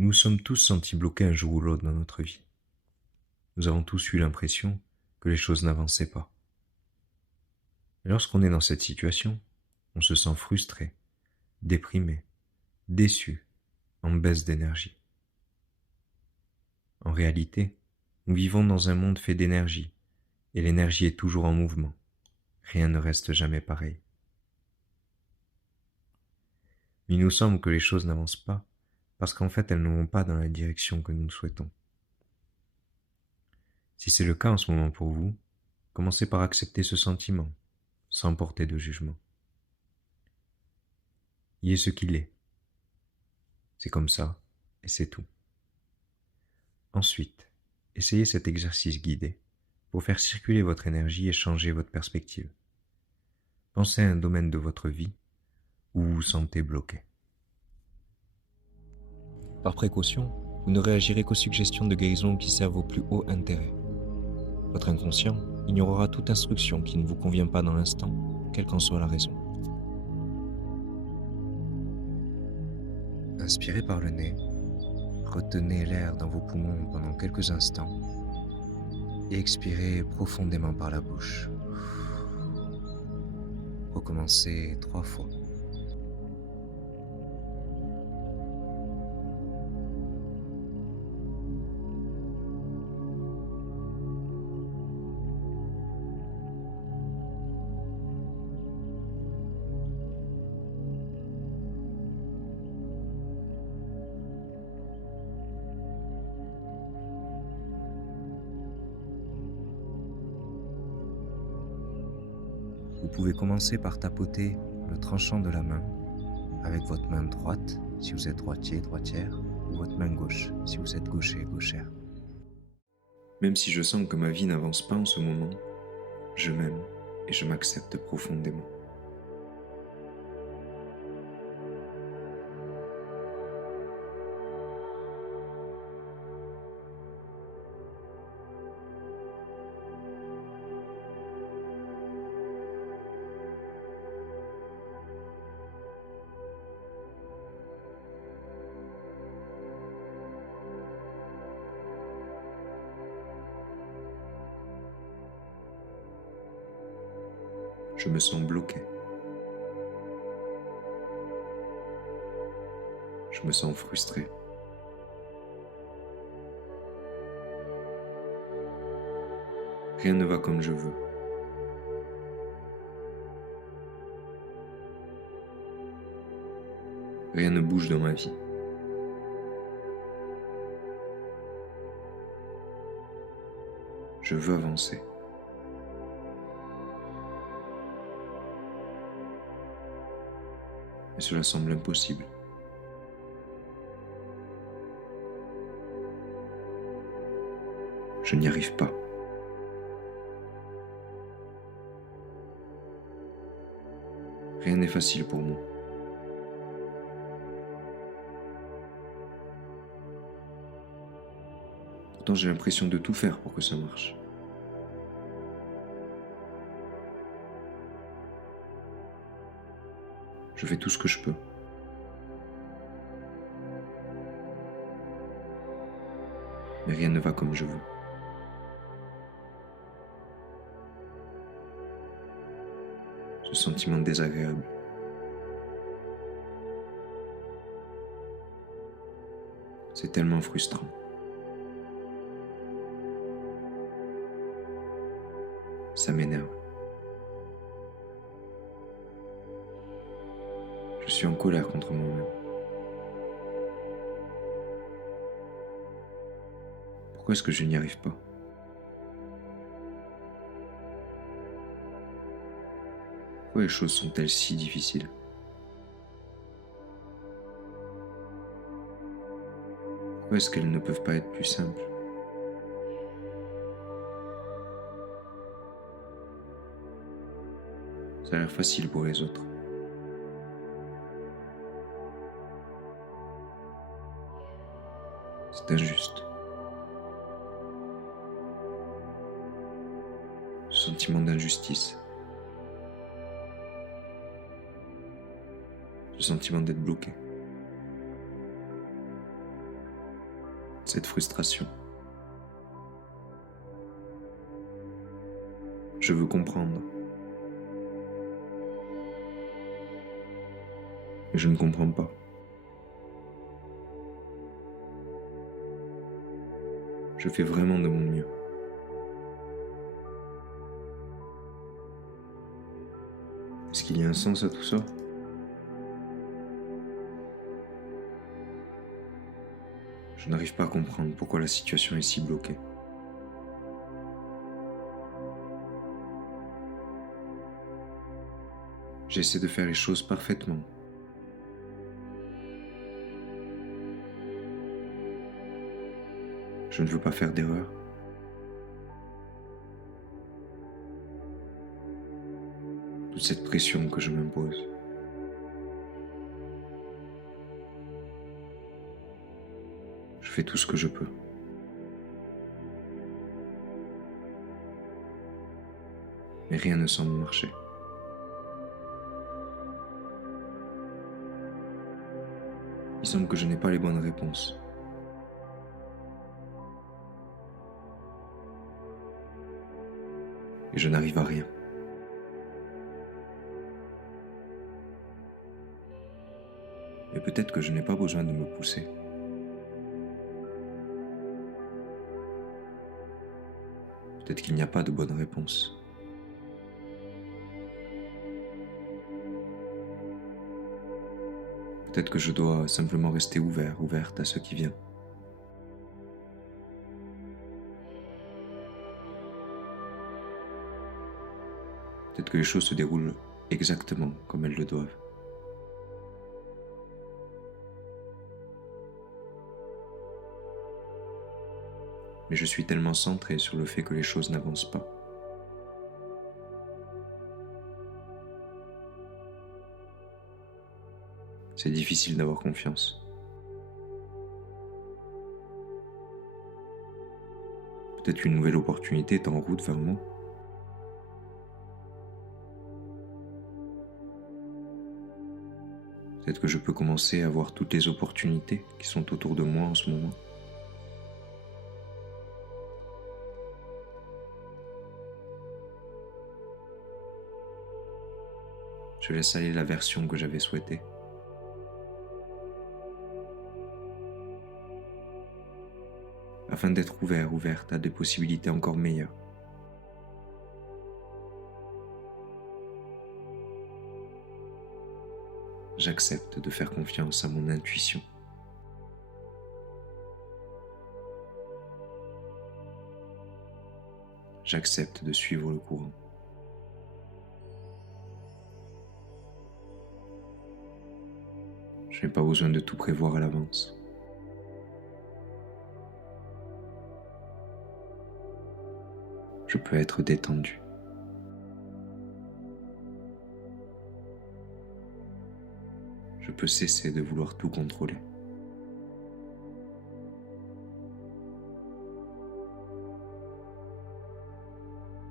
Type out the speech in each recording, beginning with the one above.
Nous nous sommes tous sentis bloqués un jour ou l'autre dans notre vie. Nous avons tous eu l'impression que les choses n'avançaient pas. Et lorsqu'on est dans cette situation, on se sent frustré, déprimé, déçu, en baisse d'énergie. En réalité, nous vivons dans un monde fait d'énergie, et l'énergie est toujours en mouvement. Rien ne reste jamais pareil. Mais il nous semble que les choses n'avancent pas, parce qu'en fait elles ne vont pas dans la direction que nous souhaitons. Si c'est le cas en ce moment pour vous, commencez par accepter ce sentiment, sans porter de jugement. Il est ce qu'il est. C'est comme ça, et c'est tout. Ensuite, essayez cet exercice guidé pour faire circuler votre énergie et changer votre perspective. Pensez à un domaine de votre vie où vous vous sentez bloqué. Par précaution, vous ne réagirez qu'aux suggestions de guérison qui servent au plus haut intérêt. Votre inconscient ignorera toute instruction qui ne vous convient pas dans l'instant, quelle qu'en soit la raison. Inspirez par le nez, retenez l'air dans vos poumons pendant quelques instants et expirez profondément par la bouche. Recommencez 3 fois. Vous pouvez commencer par tapoter le tranchant de la main avec votre main droite si vous êtes droitier, droitière, ou votre main gauche si vous êtes gaucher, gauchère. Même si je sens que ma vie n'avance pas en ce moment, je m'aime et je m'accepte profondément. Je me sens bloqué. Je me sens frustré. Rien ne va comme je veux. Rien ne bouge dans ma vie. Je veux avancer. Mais cela semble impossible. Je n'y arrive pas. Rien n'est facile pour moi. Pourtant, j'ai l'impression de tout faire pour que ça marche. Je fais tout ce que je peux. Mais rien ne va comme je veux. Ce sentiment désagréable. C'est tellement frustrant. Ça m'énerve. Je suis en colère contre moi-même. Pourquoi est-ce que je n'y arrive pas? Pourquoi les choses sont-elles si difficiles? Pourquoi est-ce qu'elles ne peuvent pas être plus simples? Ça a l'air facile pour les autres. C'est injuste. Ce sentiment d'injustice. Ce sentiment d'être bloqué. cette frustration. Je veux comprendre, mais je ne comprends pas. Je fais vraiment de mon mieux. Est-ce qu'il y a un sens à tout ça? Je n'arrive pas à comprendre pourquoi la situation est si bloquée. J'essaie de faire les choses parfaitement. Je ne veux pas faire d'erreur. Toute cette pression que je m'impose. Je fais tout ce que je peux. Mais rien ne semble marcher. Il semble que je n'ai pas les bonnes réponses. Et je n'arrive à rien. Et peut-être que je n'ai pas besoin de me pousser. Peut-être qu'il n'y a pas de bonne réponse. Peut-être que je dois simplement rester ouverte à ce qui vient. Peut-être que les choses se déroulent exactement comme elles le doivent. Mais je suis tellement centré sur le fait que les choses n'avancent pas. C'est difficile d'avoir confiance. Peut-être qu'une nouvelle opportunité est en route vers moi. Peut-être que je peux commencer à voir toutes les opportunités qui sont autour de moi en ce moment. Je laisse aller la version que j'avais souhaitée. Afin d'être ouverte à des possibilités encore meilleures. J'accepte de faire confiance à mon intuition. J'accepte de suivre le courant. Je n'ai pas besoin de tout prévoir à l'avance. Je peux être détendu. Je peux cesser de vouloir tout contrôler.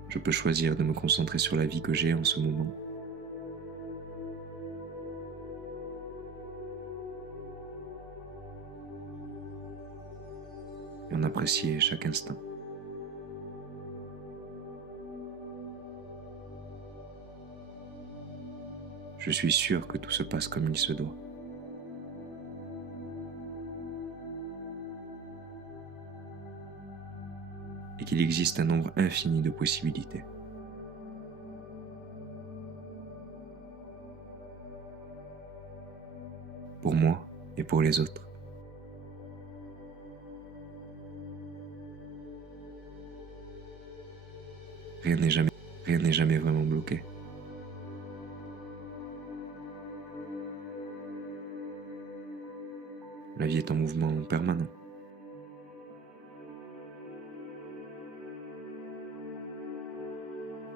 Je peux choisir de me concentrer sur la vie que j'ai en ce moment. Et en apprécier chaque instant. Je suis sûr que tout se passe comme il se doit. Et qu'il existe un nombre infini de possibilités. Pour moi et pour les autres. Rien n'est jamais vraiment bloqué. La vie est en mouvement permanent.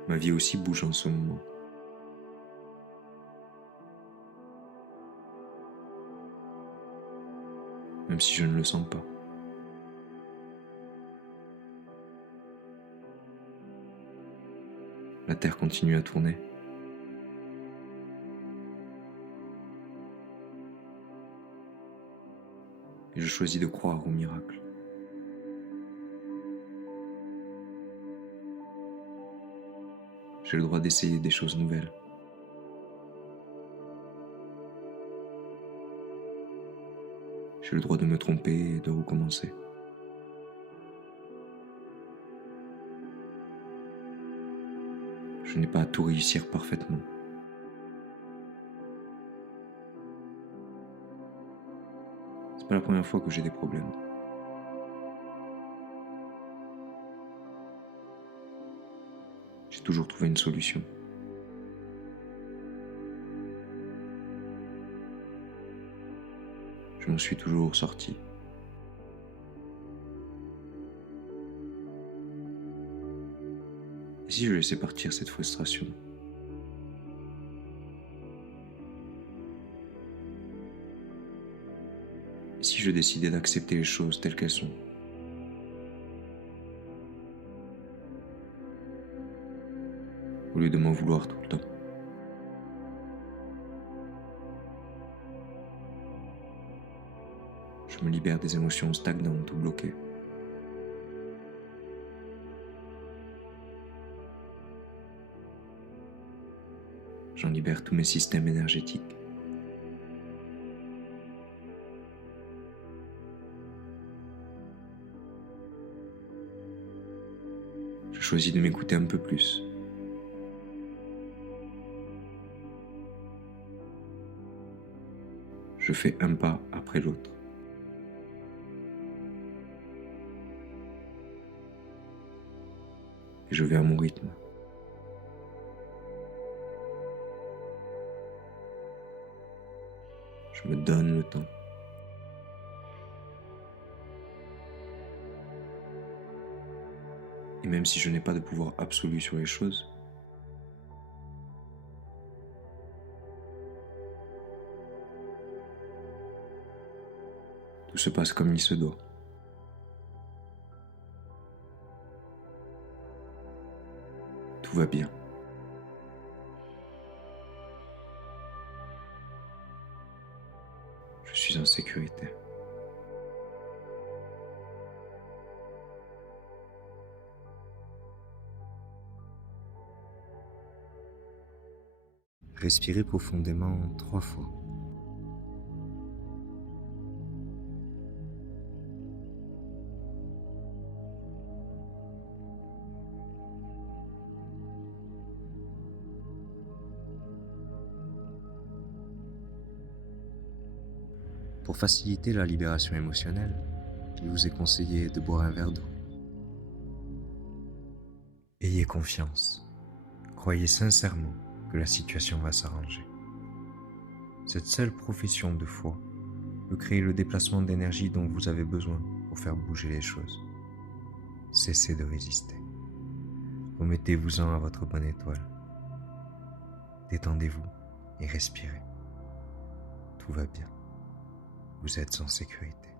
Ma vie aussi bouge en ce moment. Même si je ne le sens pas. La Terre continue à tourner. Et je choisis de croire au miracle. J'ai le droit d'essayer des choses nouvelles. J'ai le droit de me tromper et de recommencer. Je n'ai pas à tout réussir parfaitement. C'est pas la première fois que j'ai des problèmes. J'ai toujours trouvé une solution. Je m'en suis toujours sorti. Et si je laissais partir cette frustration? Et si je décidais d'accepter les choses telles qu'elles sont? Au lieu de m'en vouloir tout le temps. Je me libère des émotions stagnantes ou bloquées. J'en libère tous mes systèmes énergétiques. Je choisis de m'écouter un peu plus. Je fais un pas après l'autre. Et je vais à mon rythme. Je me donne le temps. Et même si je n'ai pas de pouvoir absolu sur les choses, tout se passe comme il se doit. Tout va bien. Je suis en sécurité. Respirez profondément 3 fois. Pour faciliter la libération émotionnelle, il vous est conseillé de boire un verre d'eau. Ayez confiance. Croyez sincèrement que la situation va s'arranger. Cette seule profession de foi peut créer le déplacement d'énergie dont vous avez besoin pour faire bouger les choses. Cessez de résister. Remettez-vous-en à votre bonne étoile. Détendez-vous et respirez. Tout va bien. Vous êtes en sécurité.